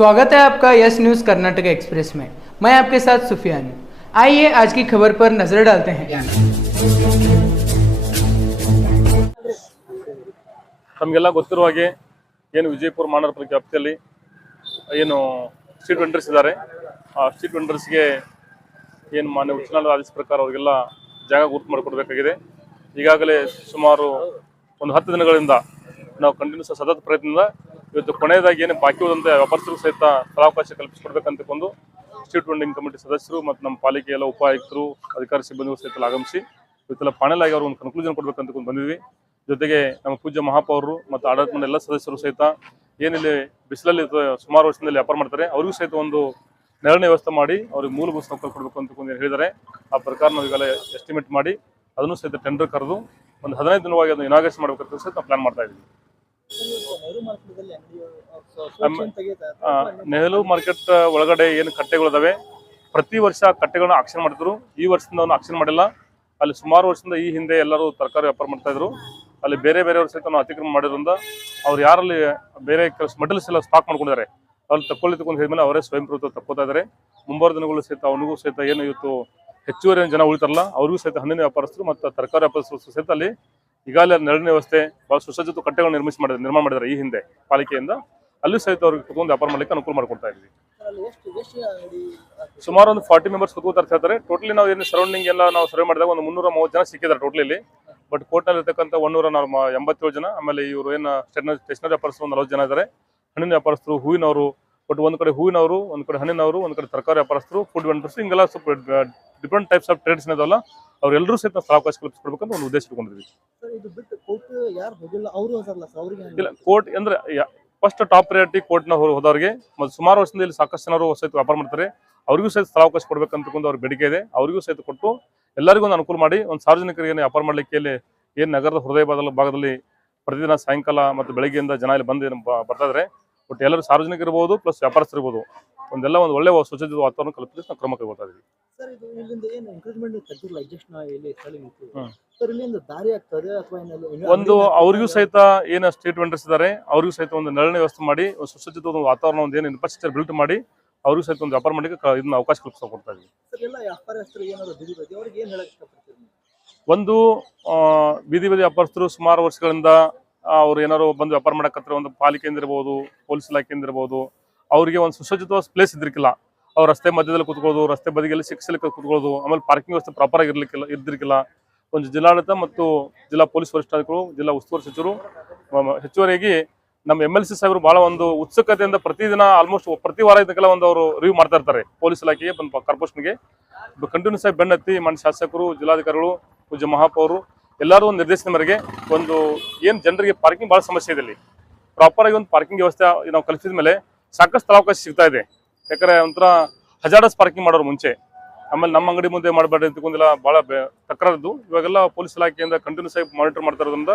स्वागत है आपका यस न्यूज़ कर्नाटक एक्सप्रेस में। मैं आपके साथ सुफियान हूं। आइए आज की खबर पर नजर डालते हैं। ನಮಗೆಲ್ಲ ಗೊತ್ತಿರುವ ಹಾಗೆ ಏನು ವಿಜಯಪುರ ಮಹಾನಗರ ಪಾಲಿಕೆ ವ್ಯಾಪ್ತಿಯಲ್ಲಿ ಏನು ಸ್ಟ್ರೀಟ್ ವೆಂಡರ್ಸ್ ಇದ್ದಾರೆ, ಆ ಸ್ಟ್ರೀಟ್ ವೆಂಡರ್ಸ್ಗೆ ಏನು ಮಾನ್ಯ ಉಚ್ಚ ನ್ಯಾಯಾಲಯದ ಆದೇಶ ಪ್ರಕಾರ ಅವರಿಗೆಲ್ಲ ಜಾಗ ಗುರುತು ಮಾಡಿಕೊಡ್ಬೇಕಾಗಿದೆ. ಈಗಾಗಲೇ ಸುಮಾರು ಒಂದು 10 ದಿನಗಳಿಂದ ನಾವು ಕಂಟಿನ್ಯೂಸ್ ಸತತ ಪ್ರಯತ್ನದಿಂದ ಇವತ್ತು ಕೊನೆಯದಾಗಿ ಏನು ಬಾಕಿ ಹೋದಂಥ ವ್ಯಾಪಾರಸ್ಥರು ಸಹಿತ ಸ್ಥಳಾವಕಾಶ ಕಲ್ಪಿಸಿಕೊಡ್ಬೇಕಂತಕೊಂಡು ಸ್ಟ್ರೀಟ್ ವೆಂಡಿಂಗ್ ಕಮಿಟಿ ಸದಸ್ಯರು ಮತ್ತು ನಮ್ಮ ಪಾಲಿಕೆ ಎಲ್ಲ ಉಪಾಯುಕ್ತರು ಅಧಿಕಾರಿ ಸಿಬ್ಬಂದಿಗಳು ಸಹಿತ ಆಗಮಿಸಿ ಇವತ್ತೆಲ್ಲ ಫೈನಲ್ ಆಗಿ ಅವರು ಒಂದು ಕನ್ಕ್ಲೂಷನ್ ಕೊಡ್ಬೇಕಂತ ಬಂದಿದ್ವಿ. ಜೊತೆಗೆ ನಮ್ಮ ಪೂಜ್ಯ ಮಹಾಪೌರರು ಮತ್ತು ಆಡಳಿತ ಮಂಡಳಿ ಎಲ್ಲ ಸದಸ್ಯರು ಸಹಿತ ಏನಿಲ್ಲಿ ಬಿಸಿಲಲ್ಲಿ ಸುಮಾರು ವರ್ಷದಲ್ಲಿ ವ್ಯಾಪಾರ ಮಾಡ್ತಾರೆ ಅವರಿಗೂ ಸಹಿತ ಒಂದು ನೆರಳಿನ ವ್ಯವಸ್ಥೆ ಮಾಡಿ ಅವ್ರಿಗೆ ಮೂಲಭೂತ ಸೌಕರ್ಯ ಕೊಡಬೇಕು ಅಂತ ಹೇಳಿದ್ದಾರೆ. ಆ ಪ್ರಕಾರ ನಾವು ಈಗಲೇ ಎಸ್ಟಿಮೇಟ್ ಮಾಡಿ ಅದನ್ನು ಸಹಿತ ಟೆಂಡರ್ ಕರೆದು ಒಂದು 15 ದಿನವಾಗಿ ಅದನ್ನು ಇನಾಗ್ರೇಷನ್ ಮಾಡಬೇಕಂತ ಸಹಿತ ಪ್ಲಾನ್ ಮಾಡ್ತಾ ಇದ್ದೀವಿ. ನೆಹರು ಮಾರ್ಕೆಟ್ ಒಳಗಡೆ ಏನು ಕಟ್ಟೆಗಳಿದಾವೆ ಪ್ರತಿ ವರ್ಷ ಕಟ್ಟೆಗಳನ್ನ ಆಕ್ಷನ್ ಮಾಡ್ತಿದ್ರು. ಈ ವರ್ಷದಿಂದ ಅವನು ಆಕ್ಷನ್ ಮಾಡಿಲ್ಲ. ಅಲ್ಲಿ ಸುಮಾರು ವರ್ಷದಿಂದ ಈ ಹಿಂದೆ ಎಲ್ಲರೂ ತರಕಾರಿ ವ್ಯಾಪಾರ ಮಾಡ್ತಾ ಇದ್ರು. ಅಲ್ಲಿ ಬೇರೆ ಬೇರೆಯವ್ರ ಸಹಿತ ನಾವು ಅತಿಕ್ರಮಣ ಮಾಡಿದ್ರಿಂದ ಅವ್ರು ಯಾರಲ್ಲಿ ಬೇರೆ ಕೆಲಸ ಮೆಟಲ್ಸ್ ಎಲ್ಲ ಸ್ಟಾಕ್ ಮಾಡ್ಕೊಂಡಿದ್ದಾರೆ ಅಲ್ಲಿ ತಕ್ಕೊಂಡು ಹೇಳಿದ್ಮೇಲೆ ಅವರೇ ಸ್ವಯಂ ಪ್ರೇರಿತ ತಕ್ಕೋತಾ ಇದ್ದಾರೆ. ಮುಂಬರುವ ದಿನಗಳು ಸಹಿತ ಅವನಿಗೂ ಸಹಿತ ಏನು ಇವತ್ತು ಹೆಚ್ಚುವರಿ ಜನ ಉಳಿತಾರಲ್ಲ ಅವ್ರಿಗೂ ಸಹಿತ ಹಣ್ಣಿನ ವ್ಯಾಪಾರಸ್ಥರು ಮತ್ತು ತರಕಾರಿ ವ್ಯಾಪಾರಸ್ಥರು ಸಹಿತ ಅಲ್ಲಿ ಈಗಾಗಲೇ ನೆರಳಿನ ವ್ಯವಸ್ಥೆ ಭಾಳ ಸುಸಜ್ಜಿತ ಕಟ್ಟೆಗಳು ನಿರ್ಮಾಣ ಮಾಡಿದ್ದಾರೆ ಈ ಹಿಂದೆ ಪಾಲಿಕೆಯಿಂದ. ಅಲ್ಲೂ ಸಹಿತ ಅವ್ರಿಗೆ ಕುತ್ಕೊಂಡು ವ್ಯಾಪಾರ ಮಾಡಲಿಕ್ಕೆ ಅನುಕೂಲ ಮಾಡ್ಕೊಡ್ತಾ ಇದ್ವಿ. ಸುಮಾರು ಒಂದು 40 ಮೆಂಬರ್ಸ್ ಕುತ್ಕೋತಾರೆ ಹೇಳ್ತಾರೆ. ಟೋಟಲಿ ನಾವು ಏನು ಸರೌಂಡಿಂಗ್ ಎಲ್ಲ ನಾವು ಸರ್ವೆ ಮಾಡಿದಾಗ ಒಂದು 330 ಜನ ಸಿಕ್ಕಿದ್ದಾರೆ ಟೋಟಲಿ. ಬಟ್ ಕೋರ್ಟ್ನಲ್ಲಿ ಇರ್ತಕ್ಕಂಥ 187 ಜನ, ಆಮೇಲೆ ಇವರು ಏನು ಸ್ಟೇಷನರಿ ವ್ಯಾಪಾರಸ್ಥರು 40 ಜನ ಇದ್ದಾರೆ. ಹಣ್ಣಿನ ವ್ಯಾಪಾರಸ್ಥರು, ಹೂವಿನವರು, ಬಟ್ ಒಂದು ಕಡೆ ಹೂವಿನವರು, ಒಂದು ಕಡೆ ಹಣ್ಣಿನವರು, ಒಂದು ಕಡೆ ತರಕಾರಿ ವ್ಯಾಪಾರಸ್ಥರು, ಫುಡ್ ವೆಂಡರ್ಸ್, ಹಿಂಗೆಲ್ಲ ಸ್ವಲ್ಪ ಡಿಫ್ರೆಂಟ್ ಟೈಪ್ಸ್ ಆಫ್ ಟ್ರೇಡ್ಸ್ ಇದಾವಲ್ಲ ಅವರೆಲ್ಲರೂ ಸಹಿತ ಸ್ಥಳಾವಕಾಶ ಕಲ್ಪಿಸ್ಕೊಡ್ಬೇಕಂತ ಒಂದು ಉದ್ದೇಶ ಇಟ್ಕೊಂಡಿದ್ವಿ. ಇಲ್ಲ, ಕೋರ್ಟ್ ಅಂದ್ರೆ ಫಸ್ಟ್ ಟಾಪ್ ಪ್ರಯಾರಿಟಿ ಕೋರ್ಟ್ನ ಹೋದವ್ರಿಗೆ ಮತ್ತು ಸುಮಾರು ವರ್ಷದಿಂದ ಇಲ್ಲಿ ಸಾಕಷ್ಟು ಜನರು ಸಹಿತ ವ್ಯಾಪಾರ ಮಾಡ್ತಾರೆ ಅವರಿಗೂ ಸಹಿತ ಸ್ಥಳಾವಕಾಶ ಕೊಡ್ಬೇಕಂತಕೊಂಡು ಅವ್ರ ಬೇಡಿಕೆ ಇದೆ. ಅವರಿಗೂ ಸಹಿತ ಕೊಟ್ಟು ಎಲ್ಲರಿಗೂ ಒಂದು ಅನುಕೂಲ ಮಾಡಿ ಒಂದು ಸಾರ್ವಜನಿಕರಿಗೆ ಏನು ವ್ಯಾಪಾರ ಮಾಡಲಿಕ್ಕೆ ಇಲ್ಲಿ ಏನು ನಗರದ ಹೃದಯ ಭಾಗದಲ್ಲಿ ಪ್ರತಿದಿನ ಸಾಯಂಕಾಲ ಮತ್ತು ಬೆಳಗ್ಗೆಯಿಂದ ಜನ ಇಲ್ಲಿ ಬಂದು ಬರ್ತಾ ಇದ್ದಾರೆ. ಬಟ್ ಎಲ್ಲರೂ ಸಾರ್ವಜನಿಕರಿರ್ಬೋದು ಪ್ಲಸ್ ವ್ಯಾಪಾರಸ್ಥರಿರ್ಬೋದು ಒಂದೆಲ್ಲ ಒಂದು ಒಳ್ಳೆ ಸ್ವಚ್ಛತೆ ವಾತಾವರಣ ಕಲ್ಪಿಸಿ ನಾವು ಕ್ರಮ ಕೈಗೊಳ್ತಾ ಇದ್ದೀವಿ. ಒಂದು ಅವ್ರಿಗೂ ಸಹಿತ ಏನು ಸ್ಟ್ರೀಟ್ ವೆಂಡರ್ಸ್ ಇದ್ದಾರೆ ಅವ್ರಿಗೂ ಸಹಿತ ಒಂದು ನೆರಳಿನ ವ್ಯವಸ್ಥೆ ಮಾಡಿ ಒಂದು ಸುಸಜ್ಜಿತ ಒಂದು ವಾತಾವರಣ ಒಂದು ಏನು ಇನ್ಫ್ರಾಸ್ಟ್ರಕ್ಚರ್ ಬಿಲ್ಟ್ ಮಾಡಿ ಅವ್ರಿಗೂ ಸಹಿತ ಒಂದು ವ್ಯಾಪಾರ ಮಾಡಲಿಕ್ಕೆ ಇದನ್ನ ಅವಕಾಶ ಕಲ್ಪಿಸ್ಕೊಡ್ತಾ ಇದ್ದೀವಿ. ಒಂದು ಬೀದಿ ವ್ಯಾಪಾರಸ್ಥರು ಸುಮಾರು ವರ್ಷಗಳಿಂದ ಅವ್ರು ಏನಾರು ಬಂದು ವ್ಯಾಪಾರ ಮಾಡಕತ್ರ ಒಂದು ಪಾಲಿಕೆಯಿಂದ ಇರ್ಬೋದು, ಪೊಲೀಸ್ ಇಲಾಖೆಯಿಂದ ಇರ್ಬೋದು, ಅವರಿಗೆ ಒಂದು ಸುಸಜ್ಜಿತವಾದ ಪ್ಲೇಸ್ ಇದ್ರಿಕಿಲ್ಲ. ಅವ್ರು ರಸ್ತೆ ಮಧ್ಯದಲ್ಲಿ ಕೂತ್ಕೊಳ್ಳೋದು, ರಸ್ತೆ ಬದಿಗೆಲ್ಲಿ ಶಿಕ್ಷಲಿಕ್ಕೆ ಕೂತ್ಕೊಳ್ಳೋದು, ಆಮೇಲೆ ಪಾರ್ಕಿಂಗ್ ವ್ಯವಸ್ಥೆ ಪ್ರಾಪರ್ ಆಗಿ ಇದ್ದಿರ್ಕಿಲ್ಲ. ಒಂದು ಜಿಲ್ಲಾಡಳಿತ ಮತ್ತು ಜಿಲ್ಲಾ ಪೊಲೀಸ್ ವರಿಷ್ಠಾಧಿಕಾರಿಗಳು, ಜಿಲ್ಲಾ ಉಸ್ತುವಾರಿ ಸಚಿವರು, ಹೆಚ್ಚುವರಿಯಾಗಿ ನಮ್ಮ MLC ಸಾಹೇಬರು ಬಹಳ ಒಂದು ಉತ್ಸುಕತೆಯಿಂದ ಪ್ರತಿದಿನ ಆಲ್ಮೋಸ್ಟ್ ಪ್ರತಿ ವಾರ ಇದಕ್ಕೆಲ್ಲ ಒಂದು ಅವರು ರಿವ್ಯೂ ಮಾಡ್ತಾ ಇರ್ತಾರೆ. ಪೊಲೀಸ್ ಇಲಾಖೆಗೆ ಬಂದು ಕಾರ್ಪೊರೇಷನ್ಗೆ ಕಂಟಿನ್ಯೂಸ್ ಆಗಿ ಬೆನ್ನತ್ತಿ ಮಾನ್ಯ ಶಾಸಕರು, ಜಿಲ್ಲಾಧಿಕಾರಿಗಳು, ಪೂಜ್ಯ ಮಹಾಪೌರರು ಎಲ್ಲರೂ ಒಂದು ನಿರ್ದೇಶನ ಮೇರೆಗೆ ಒಂದು ಏನು ಜನರಿಗೆ ಪಾರ್ಕಿಂಗ್ ಭಾಳ ಸಮಸ್ಯೆ ಇದೆ. ಇಲ್ಲಿ ಪ್ರಾಪರ್ ಆಗಿ ಒಂದು ಪಾರ್ಕಿಂಗ್ ವ್ಯವಸ್ಥೆ ನಾವು ಕಲ್ಪಿಸಿದ ಮೇಲೆ ಸಾಕಷ್ಟು ಸ್ಥಳಾವಕಾಶ ಸಿಗ್ತಾ ಇದೆ. ಯಾಕಂದ್ರೆ ಒಂಥರ ಹಜಾರ್ಡಸ್ ಪಾರ್ಕಿಂಗ್ ಮಾಡೋರು ಮುಂಚೆ, ಆಮೇಲೆ ನಮ್ಮ ಅಂಗಡಿ ಮುಂದೆ ಮಾಡಬೇಡಿ ಅಂತಕೊಂದಿಲ್ಲ ಭಾಳ ತಕರಾರಿದ್ದು. ಇವಾಗೆಲ್ಲ ಪೊಲೀಸ್ ಇಲಾಖೆಯಿಂದ ಕಂಟಿನ್ಯೂಸ್ ಆಗಿ ಮಾನಿಟರ್ ಮಾಡ್ತಾ ಇರೋದ್ರಿಂದ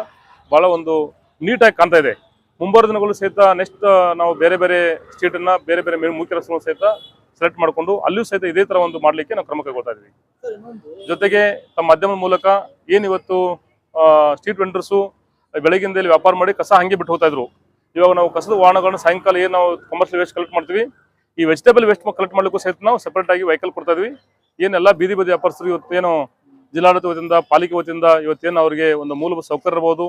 ಭಾಳ ಒಂದು ನೀಟಾಗಿ ಕಾಣ್ತಾ ಇದೆ. ಮುಂಬರುವ ದಿನಗಳು ಸಹಿತ ನೆಕ್ಸ್ಟ್ ನಾವು ಬೇರೆ ಬೇರೆ ಸ್ಟ್ರೀಟನ್ನ ಬೇರೆ ಬೇರೆ ಮುಖ್ಯ ರಸ್ತೆಗಳು ಸಹಿತ ಸೆಲೆಕ್ಟ್ ಮಾಡಿಕೊಂಡು ಅಲ್ಲಿಯೂ ಸಹಿತ ಇದೇ ಥರ ಒಂದು ಮಾಡಲಿಕ್ಕೆ ನಾವು ಕ್ರಮ ಕೈಗೊಳ್ತಾ ಇದ್ದೀವಿ. ಜೊತೆಗೆ ತಮ್ಮ ಮಾಧ್ಯಮದ ಮೂಲಕ ಏನಿವತ್ತು ಸ್ಟ್ರೀಟ್ ವೆಂಡರ್ಸು ಬೆಳಗಿಂದ ಇಲ್ಲಿ ವ್ಯಾಪಾರ ಮಾಡಿ ಕಸ ಹಂಗೆ ಬಿಟ್ಟು ಹೋಗ್ತಾ ಇದ್ರು. ಇವಾಗ ನಾವು ಕಸದ ವಾಹನಗಳನ್ನ ಸಾಯಂಕಾಲ ಏನು ನಾವು ಕಮರ್ಷಿಯಲ್ ವೇಸ್ಟ್ ಕಲೆಕ್ಟ್ ಮಾಡ್ತೀವಿ, ಈ ವೆಜಿಟೇಬಲ್ ವೇಸ್ಟ್ ಕಲೆಕ್ಟ್ ಮಾಡಲಿಕ್ಕೂ ಸಹಿತ ನಾವು ಸೆಪರೇಟ್ ಆಗಿ ವೆಹಿಕಲ್ ಕೊಡ್ತಾ ಇದ್ವಿ. ಏನೆಲ್ಲ ಬೀದಿ ವ್ಯಾಪಾರಸ್ಥರು ಇವತ್ತೇನು ಜಿಲ್ಲಾಡಳಿತ ವತಿಯಿಂದ, ಪಾಲಿಕೆ ವತಿಯಿಂದ ಇವತ್ತೇನು ಅವರಿಗೆ ಒಂದು ಮೂಲಭೂತ ಸೌಕರ್ಯ ಇರ್ಬೋದು,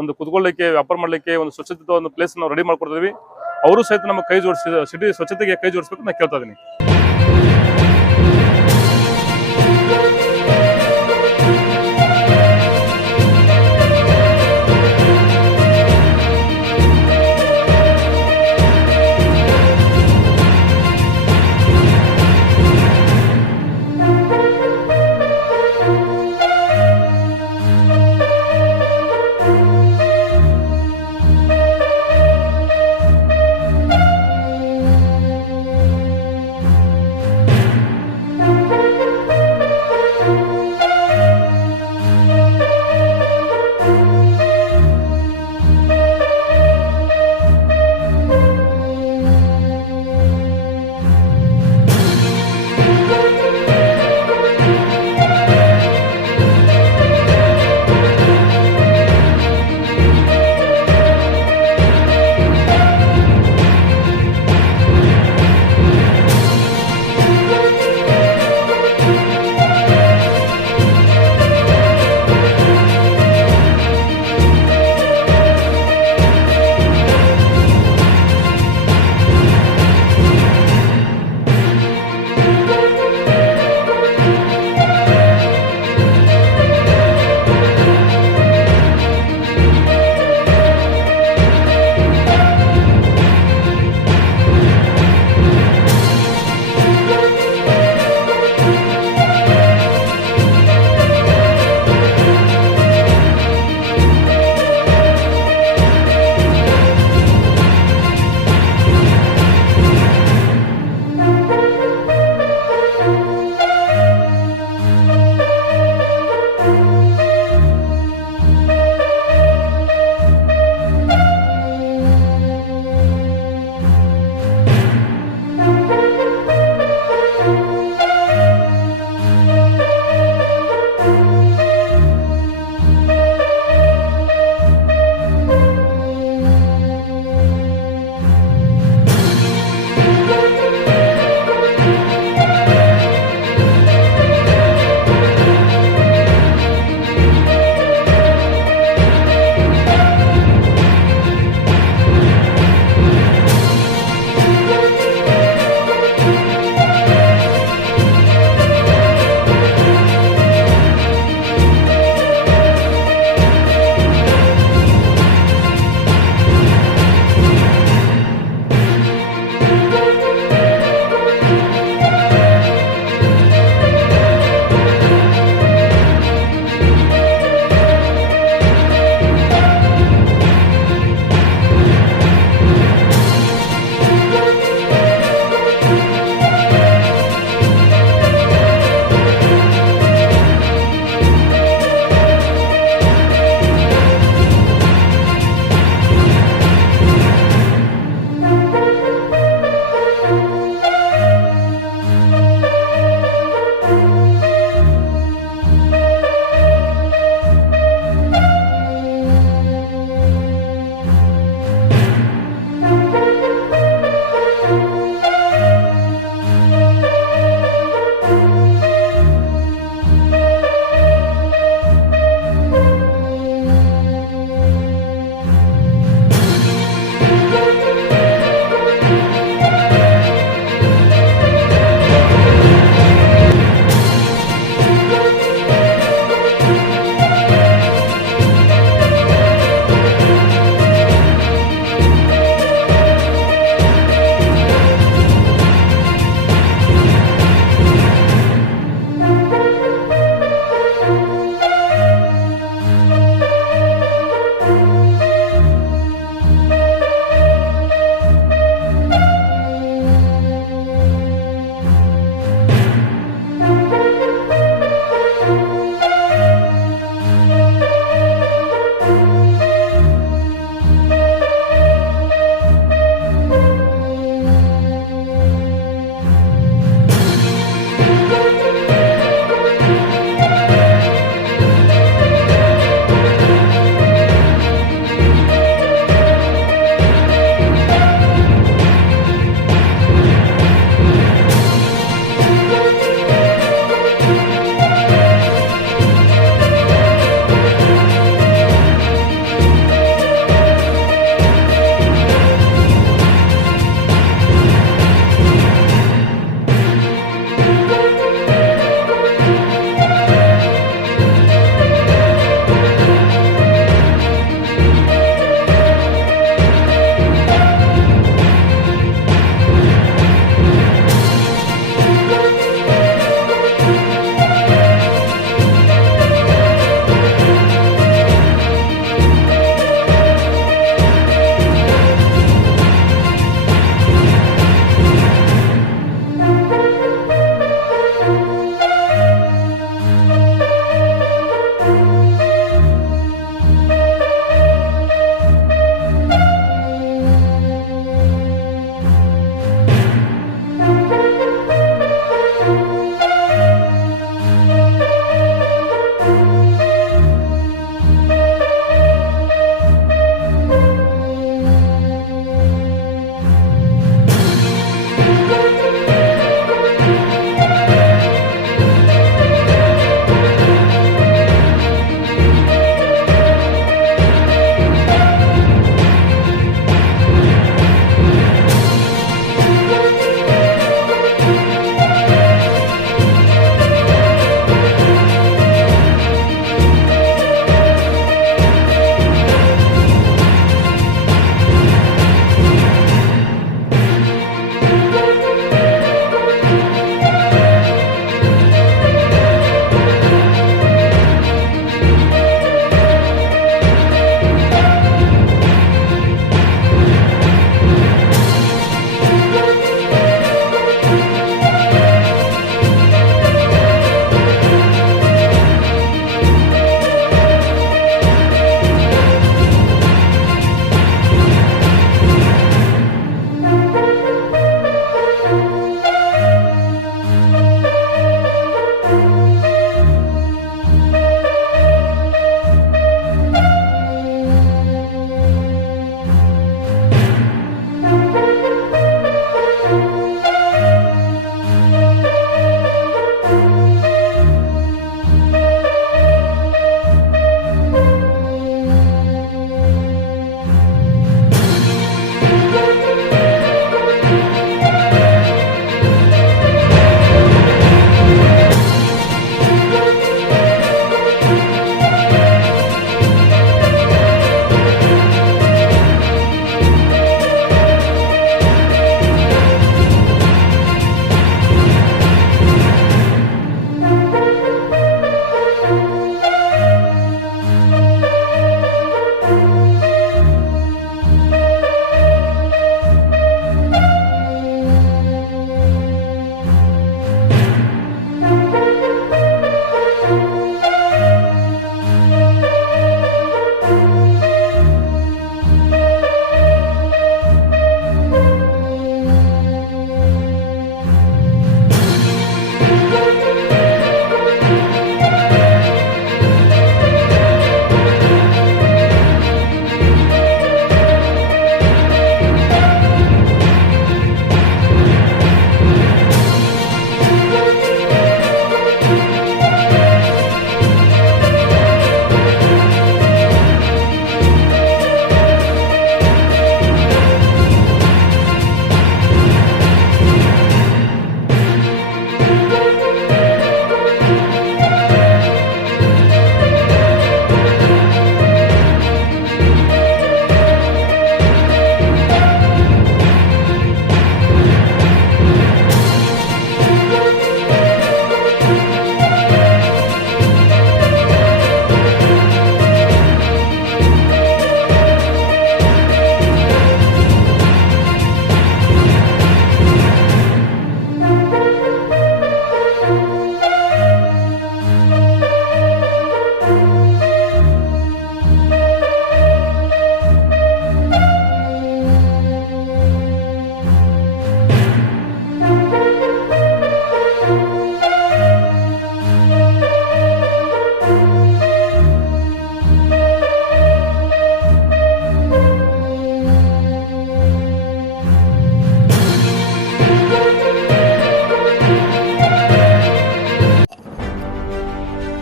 ಒಂದು ಕುತ್ಕೊಳ್ಳಿಕ್ಕೆ ವ್ಯಾಪಾರ ಮಾಡಲಿಕ್ಕೆ ಒಂದು ಸ್ವಚ್ಛತೆ ಒಂದು ಪ್ಲೇಸ್ ನಾವು ರೆಡಿ ಮಾಡ್ಕೊಡ್ತೀವಿ. ಅವರು ಸಹಿತ ನಮ್ಮ ಕೈ ಜೋಡಿಸಿ ಸಿಟಿ ಸ್ವಚ್ಛತೆಗೆ ಕೈ ಜೋಡಿಸ್ಬೇಕು ನಾನು ಕೇಳ್ತಾ ಇದ್ದೀನಿ.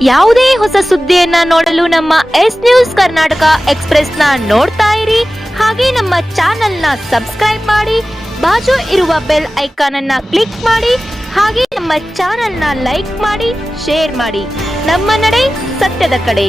ಯಾವುದೇ ಹೊಸ ಸುದ್ದಿಯನ್ನ ನೋಡಲು ನಮ್ಮ ಎಸ್ ನ್ಯೂಸ್ ಕರ್ನಾಟಕ ಎಕ್ಸ್ಪ್ರೆಸ್ ನ ನೋಡ್ತಾ ಇರಿ. ಹಾಗೆ ನಮ್ಮ ಚಾನೆಲ್ ನ ಸಬ್ಸ್ಕ್ರೈಬ್ ಮಾಡಿ, ಬಾಜು ಇರುವ ಬೆಲ್ ಐಕಾನ್ ಅನ್ನ ಕ್ಲಿಕ್ ಮಾಡಿ. ಹಾಗೆ ನಮ್ಮ ಚಾನೆಲ್ ನ ಲೈಕ್ ಮಾಡಿ, ಶೇರ್ ಮಾಡಿ. ನಮ್ಮ ನಡೆ ಸತ್ಯದ ಕಡೆ.